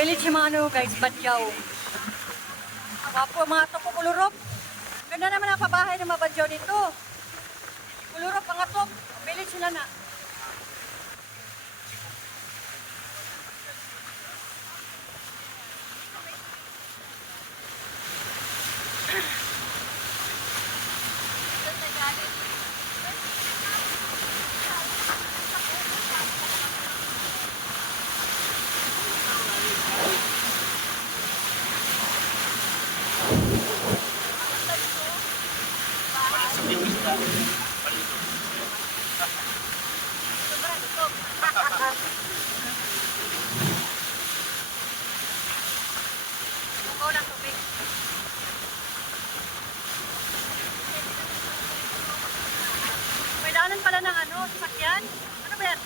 Village yung mga ano guys, Badyaw. Wapo mga to po kulurop. Ganda naman ang pabahay ng mga Badyaw dito. Kulurop mga to. Village sila na. Bukaw ng tubig. May daanan pala ng ano, sasakyan. Ano ba yan?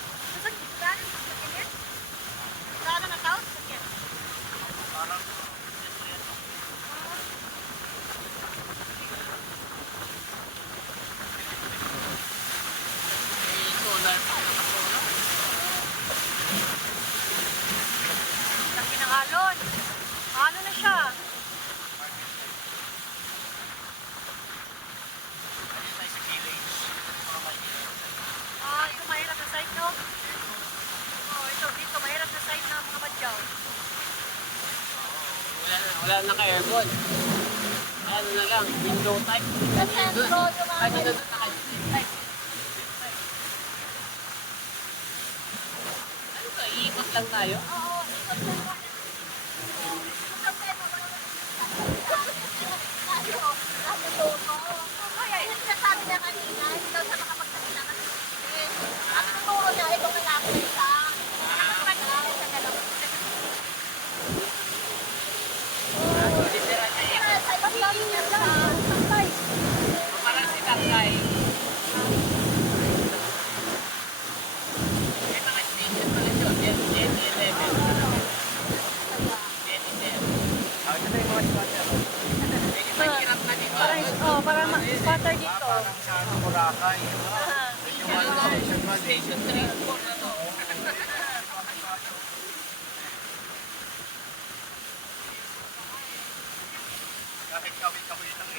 Sasakyan? Sasakyan? Daanan ng tao? Sasakyan? Laki ng alon. Ano na siya? Ah, ito mahirap na side, no? Oh, ito, dito, mahirap na side ng mga Badyaw. Wala na ka-aircon. Ano na lang, window type. Kanina doon naka-type. Ano ba, iikot lang tayo? Oo, ikot lang tayo. Kaya yun sinasabi niya kanina, hindi daw siya makapagsalita kasi ang tuturo niya, itong lalaki na isa. Nakapagsalita sa dalawa. Literal na Kaya yan. sa ibang niya sa saklay. Parang si Tangkay. May mga station pala doon. Gen 11. Gen 10. Ito na yung mga spotter. Medyo mahirap na dito. Parang spotter dito. Parang sa ano, Boracay. Station 3 at 4 na to. Kahit kawit ako yun ang